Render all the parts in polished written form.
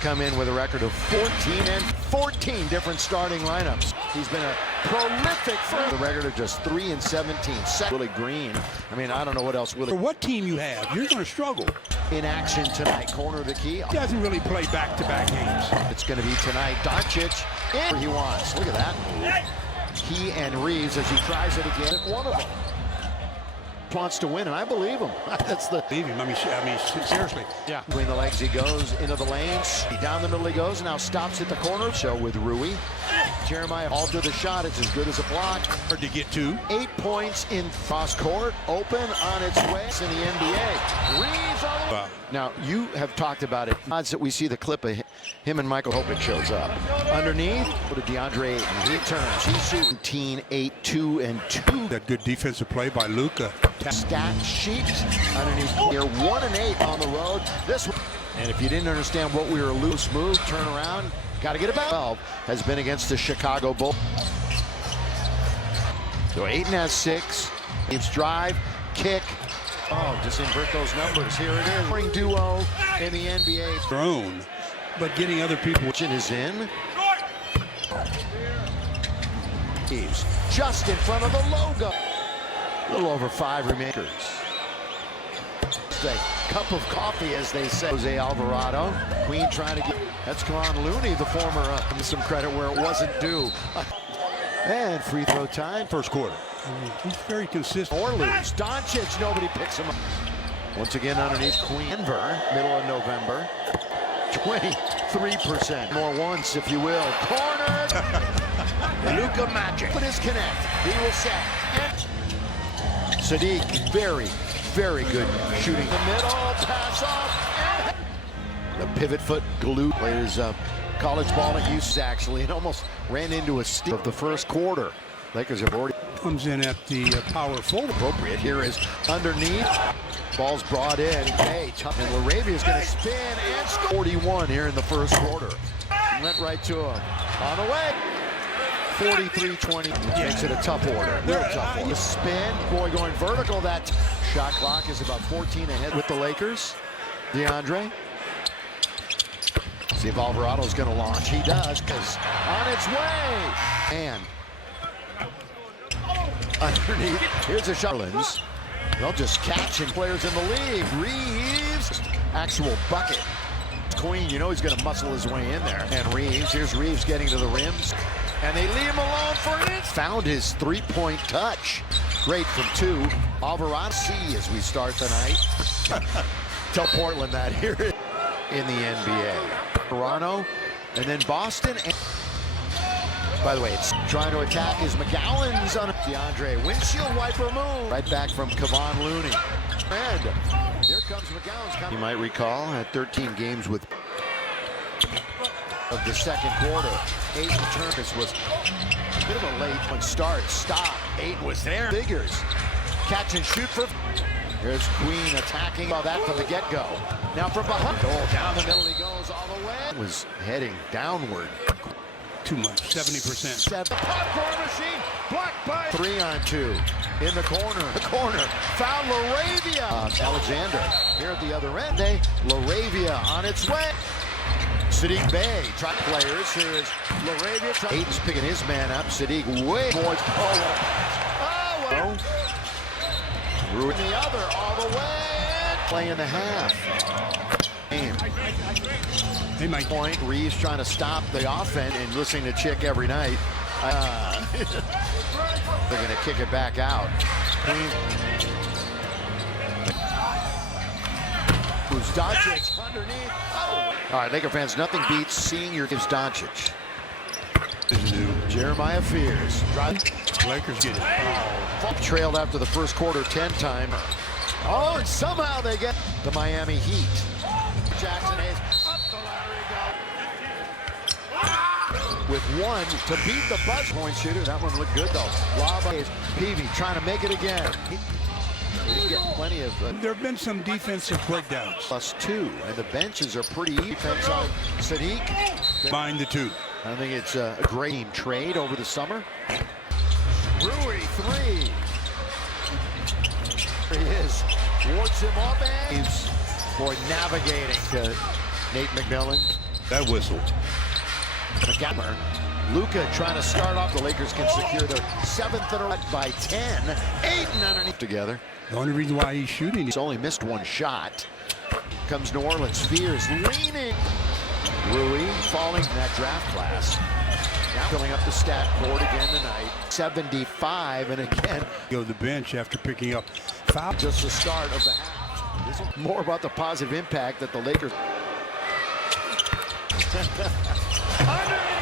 come in with a record of 14 different starting lineups. He's been a prolific for the record of just 3 and 17. Willie Green. I mean, I don't know what else Willie. For what team you have, you're going to struggle. In action tonight, corner of the key. He doesn't really play back-to-back games. It's going to be tonight. Doncic in where he wants. Look at that move. He and Reeves as he tries it again. One of them wants to win, and I believe him. That's the. Leave him. I mean, seriously. Yeah. Between the legs he goes into the lanes. Down the middle he goes. Now stops at the corner. So with Rui, Jeremiah alter the shot. It's as good as a block. Hard to get to. 8 points in cross court. Open on its way in the NBA. Reeves on the. Now you have talked about it. Odds that we see the clip of him and Michael. Hope it shows up. Underneath, go to DeAndre Ayton. He turns. He's shooting 8, 2, and 2. That good defensive play by Luka. Stat sheet underneath here. 1 and 8 on the road. This one. And if you didn't understand what we were loose move, turn around. Got to get it back. 12 has been against the Chicago Bulls. So Ayton has 6. Gives drive, kick. Oh, just invert those numbers. Here it is. Scoring duo in the NBA. Thrown, but getting other people. Is in. Reeves just in front of the logo. A little over 5 remainers. A cup of coffee, as they say. Jose Alvarado. Queen trying to get. That's Kevon Looney, the former. Some credit where it wasn't due. And free throw time. First quarter. He's very consistent. Or lose. Doncic, nobody picks him up. Once again underneath Queen. Denver, middle of November. 23%. More once, if you will. Corner. Luka Magic. But his connect. He will set. And Sadiq, very good shooting. The middle, pass off. And the pivot foot glue. Players college ball at use actually, and almost ran into a steal of the first quarter. Lakers have already. Comes in at the power forward. Appropriate. Here is underneath. Ball's brought in. Hey, and LaRavia is going to spin and score. 41 here in the first quarter. Went right to him. On the way. 43-20 makes it a tough order. Real tough order. The spin, boy, going vertical. That shot clock is about 14 ahead with the Lakers. DeAndre. See if Alvarado's going to launch. He does, because on its way. And underneath, here's the Charlins. They'll just catch and players in the league. Reeves, actual bucket. Queen, you know he's going to muscle his way in there. And Reeves, here's Reeves getting to the rims. And they leave him alone for an inch. Found his three-point touch. Great from 2. Alvarado C as we start tonight. Tell Portland that here in the NBA. Toronto, and then Boston. And by the way, it's trying to attack is McGowan's on DeAndre. Windshield wiper move. Right back from Kevon Looney. And here comes McGowan's. You might recall, had 13 games with of the second quarter. Ayton Turkus was a bit of a late one start. Stop. Ayton was there. Figures. Catch and shoot for. Here's Queen attacking all that from the get-go. Now from behind. Oh, down the middle he goes all the way. Was heading downward. Too much. 70%. The popcorn machine. Blocked by 3-on-2. In the corner. Foul LaRavia. Alexander here at the other end. LaRavia on its way. Sadiq Bey, track players. Here is LaRavia. Ayton's picking his man up. Sadiq way more. Ruin the other all the way. Play in the half. They might point. Reeves trying to stop the offense and listening to Chick every night. They're going to kick it back out. Who's Doncic underneath? Oh. All right, Laker fans, nothing beats seeing your gives Doncic. Jeremiah Fears. Lakers get it. Oh. Trailed after the first quarter 10-timer. Oh, and somehow they get the Miami Heat. Jackson Hayes up the ladder he goes. With 1 to beat the buzz point shooter. That one looked good though. Lob Hayes. Peavy trying to make it again. He's getting plenty of. There have been some defensive breakdowns. +2, and the benches are pretty even. Defense on Sadiq. Combine the two. I think it's a great team trade over the summer. Rui 3. There he is. Wards him up and he's, boy, navigating to Nate McMillan. That whistle. McGammer. Luka trying to start off. The Lakers can secure their 7th in a row by 10. Ayton underneath together. The only reason why he's shooting. He's only missed one shot. Comes New Orleans. Spears leaning. Rui falling in that draft class. Now filling up the stat board again tonight. 75, and again. Go to the bench after picking up foul. Just the start of the half. This is more about the positive impact that the Lakers.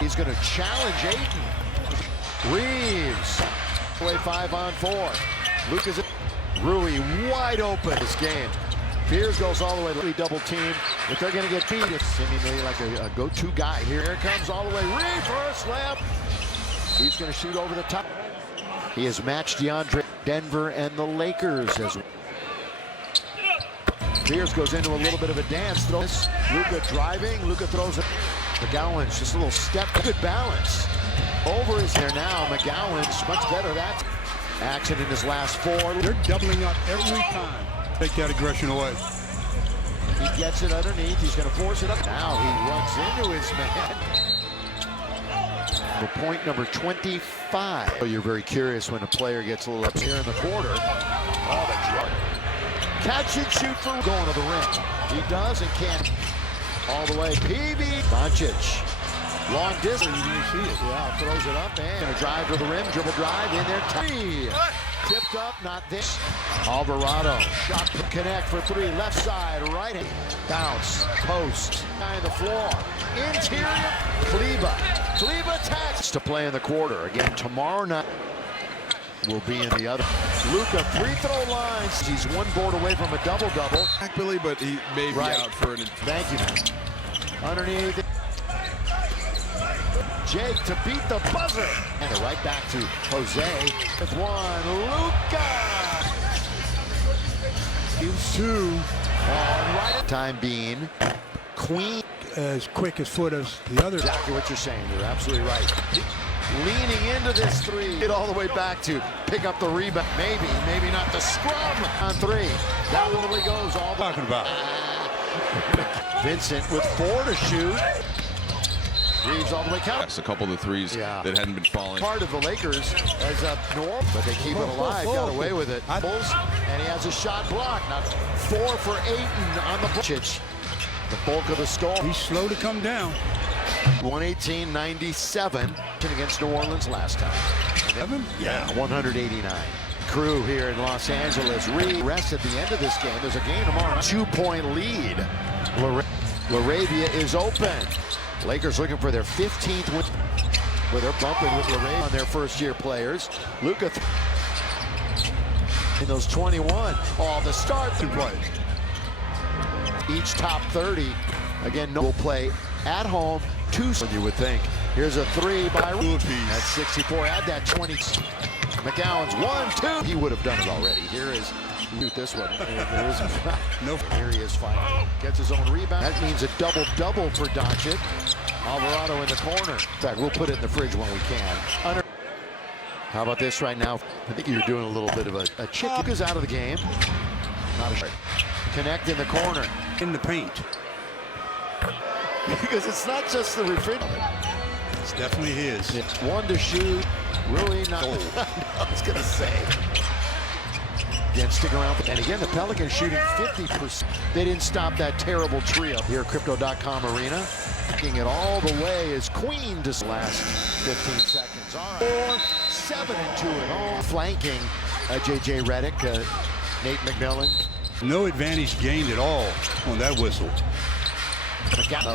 He's going to challenge Ayton. Reeves. Away 5-on-4. Lucas. Rui wide open this game. Spears goes all the way to double team. If they're going to get beat, it's seemingly like a go-to guy. Here it comes all the way. Reverse layup. He's going to shoot over the top. He has matched DeAndre, Denver, and the Lakers. As Spears goes into a little bit of a dance. Throws. Luka driving. Luka throws it. McGowan's just a little step. Good balance. Over is there now. McGowan's much better. That action in his last 4. They're doubling up every time. Take that aggression away. He gets it underneath. He's going to force it up. Now he runs into his man. For point number 25. Oh, you're very curious when a player gets a little up here in the quarter. Oh, the drug. Catch and shoot for going to the rim. He does and can't. All the way. PV. Doncic. Long distance. You didn't see it. Yeah, throws it up and going to drive to the rim. Dribble drive in there. 3. Tipped up, not this. Alvarado. Shot to connect for 3. Left side, right hand. Bounce. Post. Behind the floor. Interior. Kleba attacks to play in the quarter. Again, tomorrow night will be in the other. Luka, free throw lines. He's one board away from a double-double. Billy, but he may be out for an. Thank you, man. Underneath. Jake to beat the buzzer. And right back to Jose with 1. Luka. He's 2. And right at time being Queen. As quick as foot as the other. Exactly what you're saying. You're absolutely right. Leaning into this 3. Get all the way back to pick up the rebound. Maybe not the scrum on 3. That literally goes all the Talking about. Vincent with 4 to shoot. Reeves all the way count. A couple of the threes that hadn't been falling. Part of the Lakers as a norm, but they keep it alive. Got away with it. And he has a shot blocked. Now 4 for Ayton on the Bucic. The bulk of the score. He's slow to come down. 118-97 against New Orleans last time. 7? Yeah, 189. Crew here in Los Angeles. Rest at the end of this game. There's a game tomorrow. 2-point lead. LaRavia is open. Lakers looking for their 15th win. Where they're bumping with LaRavia on their first-year players. Luka in those 21. Oh, the start to play. Each top 30. Again, no will play at home. 2, you would think. Here's a 3 by That's 64. Add that 20. McGowan's 1, 2. He would have done it already. Here is this one. There is no. Here he is finally. Gets his own rebound. That means a double-double for Doncic. Alvarado in the corner. In fact, we'll put it in the fridge when we can. How about this right now? I think you're doing a little bit of a chick. Luka's out of the game. Not a connect in the corner. In the paint. Because it's not just the refrigerator. It's definitely his. It's 1 to shoot. Really not. I was going to say. Again, stick around. And again, the Pelicans shooting 50%. They didn't stop that terrible trio here at Crypto.com Arena. Taking it all the way is Queen to last 15 seconds. All right. 4, 7, and 2 at all. Flanking J.J. Redick, Nate McMillan. No advantage gained at all on that whistle.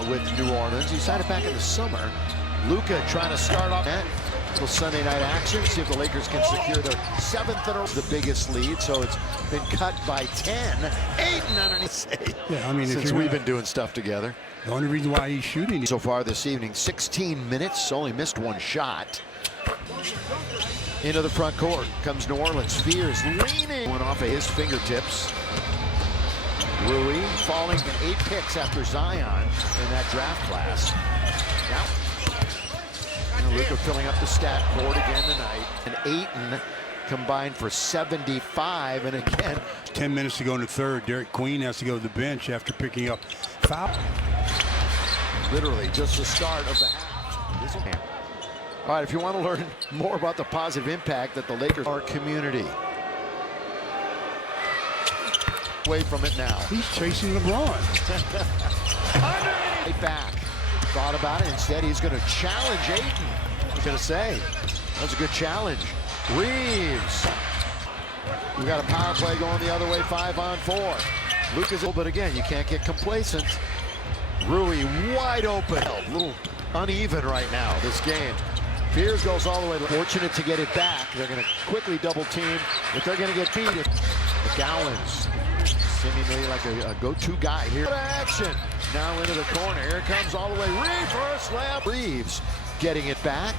With New Orleans. He signed it back in the summer. Luka trying to start off that. Little Sunday night action. See if the Lakers can secure their 7th in a row, the biggest lead. So it's been cut by 10. Ayton underneath. Yeah, I mean, since we've been doing stuff together. The only reason why he's shooting so far this evening, 16 minutes, only missed 1 shot. Into the front court comes New Orleans. Spears leaning. Went off of his fingertips. Rui falling to 8 picks after Zion in that draft class. Now, Luka filling up the stat board again tonight. And Ayton combined for 75. And again, 10 minutes to go in the third. Derek Queen has to go to the bench after picking up foul. Literally just the start of the half. All right, if you want to learn more about the positive impact that the Lakers are community. Away from it now. He's chasing LeBron. Right back. Thought about it. Instead, he's going to challenge Ayton. I was going to say, that was a good challenge. Reeves. We got a power play going the other way, 5-on-4. Lucas, but again, you can't get complacent. Rui wide open. A little uneven right now, this game. Pierce goes all the way. Fortunate to get it back. They're going to quickly double team. If they're going to get beat, McGowan's seemingly like a go-to guy here. Action. Now into the corner. Here it comes all the way. Reverse layup. Reeves getting it back.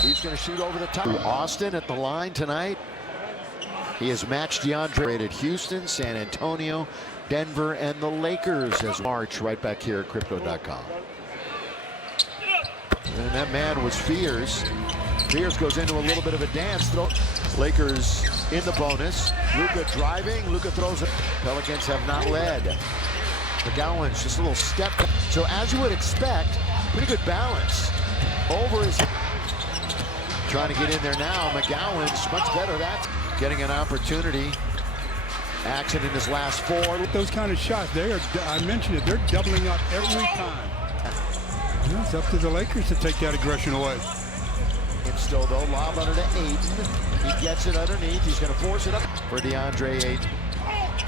He's going to shoot over the top. Austin at the line tonight. He has matched DeAndre. Rated Houston, San Antonio, Denver, and the Lakers as March right back here at Crypto.com. And that man was Fears. Fears goes into a little bit of a dance. Lakers in the bonus. Luka driving. Luka throws it. Pelicans have not led. McGowan's just a little step. So as you would expect, pretty good balance. Over his... Trying to get in there now. McGowan's much better. That's getting an opportunity. Action in his last 4. Those kind of shots, I mentioned it, they're doubling up every time. It's up to the Lakers to take that aggression away. And still though, lob under to Ayton. He gets it underneath. He's going to force it up for DeAndre Ayton.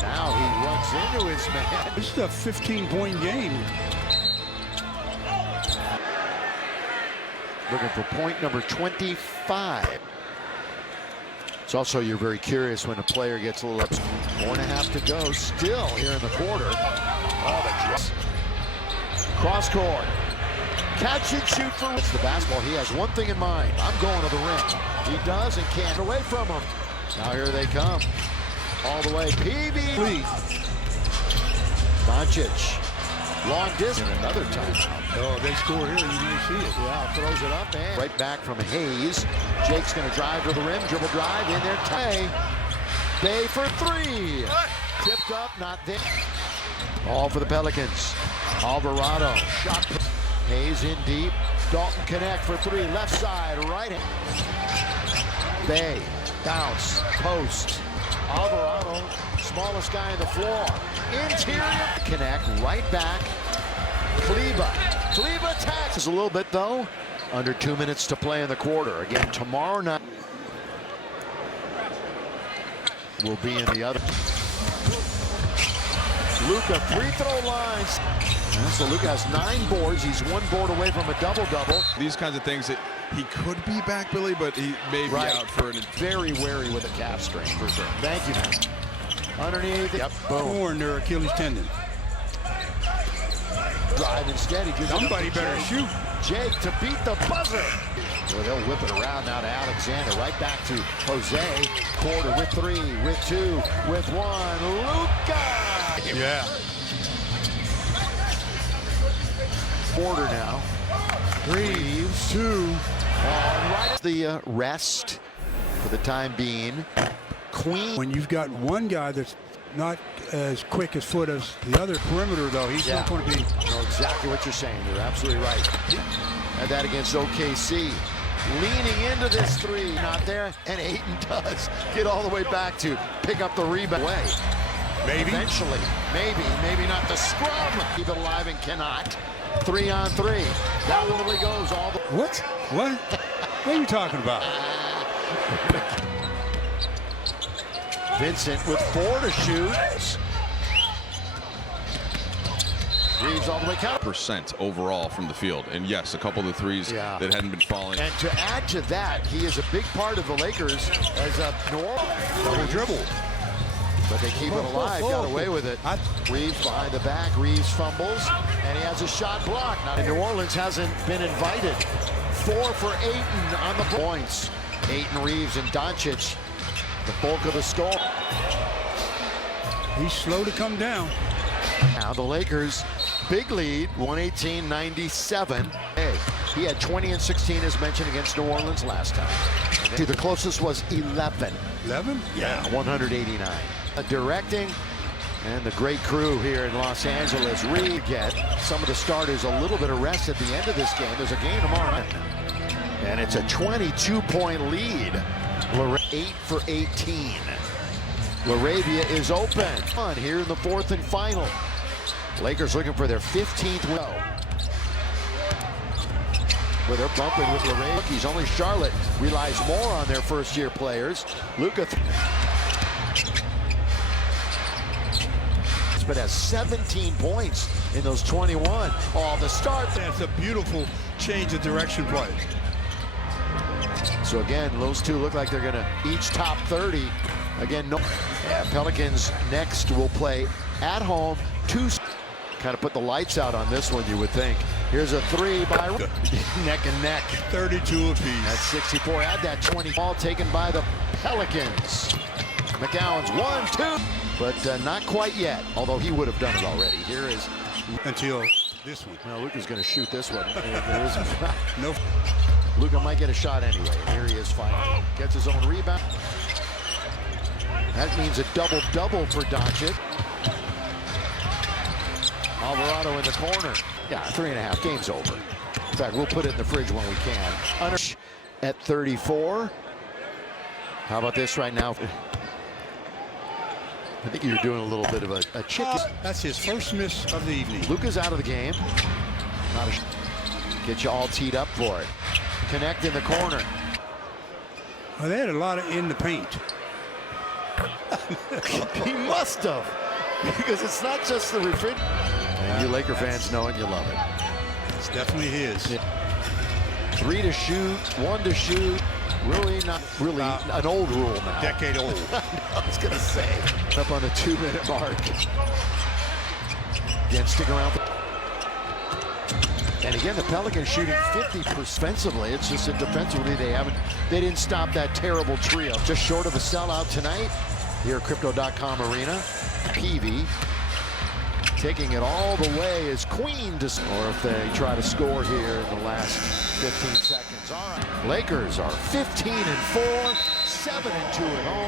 Now he runs into his man. This is a 15-point game. Looking for point number 25. It's also, you're very curious when a player gets a little up. 4.5 to go. Still here in the quarter. Oh, the cross court. Catch and shoot for it's the basketball. He has one thing in mind. I'm going to the rim. He does and can't away from him. Now here they come. All the way. PV. Doncic. Long distance. Another timeout. Oh, they score here. You may see it. Yeah, throws it up and right back from Hayes. Jake's going to drive to the rim. Dribble drive in there. Tay. Bay for 3. Tipped up. Not there. All for the Pelicans. Alvarado. Shot. Hayes in deep. Dalton connect for 3. Left side. Right hand. Bay. Bounce. Post. Alvarado. Smallest guy on the floor. Interior. Connect. Right back. Kleba. Kleba taxes a little bit though. Under 2 minutes to play in the quarter. Again, tomorrow night will be in the other. Luka free throw lines. So Luka has 9 boards. He's 1 board away from a double-double. These kinds of things that he could be back, Billy, but he may be out for an... Very wary with a calf strain, for sure. Thank you, man. Underneath. Yep, boom. Torn their Achilles tendon. Drive instead. He gives Somebody better shoot. Jake to beat the buzzer. Well, they'll whip it around now to Alexander. Right back to Jose. Quarter with 3, with 2, with 1. Luka. Yeah. Quarter now. Reeves. 2. And right the rest for the time being. Queen. When you've got one guy that's not as quick as foot as the other perimeter, though, he's not going to be. I know exactly what you're saying. You're absolutely right. And that against OKC. Leaning into this 3. Not there. And Ayton does get all the way back to pick up the rebound. Maybe. Eventually. Maybe not the scrum. Keep it alive and cannot. 3-on-3. That literally goes all the... What? What are you talking about? Vincent with 4 to shoot. Reeves all the way count. % overall from the field. And yes, a couple of the threes that hadn't been falling. And to add to that, he is a big part of the Lakers as a Double dribble. But they keep it alive, got away with it. Reeves behind the back, Reeves fumbles, and he has a shot blocked. Now, New Orleans hasn't been invited. 4 for Ayton on the points. Ayton, Reeves, and Doncic, the bulk of the score. He's slow to come down. Now the Lakers, big lead, 118-97. Hey, he had 20 and 16 as mentioned against New Orleans last time. The closest was 11. 11? Yeah, 189. Directing And the great crew here in Los Angeles get some of the starters a little bit of rest at the end of this game. There's a game tomorrow night. And it's a 22-point lead. 8 for 18. LaRavia is open. On here in the fourth and final. Lakers looking for their 15th win. Where they're bumping with LaRavia. Rookies. Only Charlotte relies more on their first-year players. Luka. But has 17 points in those 21. Oh, the start. That's a beautiful change of direction play. So again, those two look like they're going to each top 30. Again, no. Yeah, Pelicans next will play at home. Kind of put the lights out on this one, you would think. Here's a three by neck and neck. 32 apiece. That's 64. Add that 20. Ball taken by the Pelicans. McGowan's 1-2. But not quite yet, although he would have done it already. Here is until this one. Well, Luka's going to shoot this one. No. Luka might get a shot anyway. Here he is fighting. Gets his own rebound. That means a double-double for Doncic. Alvarado in the corner. Yeah, 3.5. Game's over. In fact, we'll put it in the fridge when we can. At 34. How about this right now? I think you're doing a little bit of a chicken. That's his first miss of the evening. Luka's out of the game. Get you all teed up for it. Connect in the corner. Well, they had a lot of in the paint. He must have. Because it's not just the refrigerator. And you Laker fans know it, you love it. It's definitely his. Yeah. 3 to shoot, 1 to shoot. Really not really an old rule now. Decade old. I was going to say. Up on the 2-minute mark. Again, stick around. And again, the Pelicans shooting 50% offensively. It's just that defensively they didn't stop that terrible trio. Just short of a sellout tonight here at Crypto.com Arena. Peavy taking it all the way is Queen to score. Or if they try to score here in the last 15 seconds. All right. Lakers are 15-4, 7-2 at home.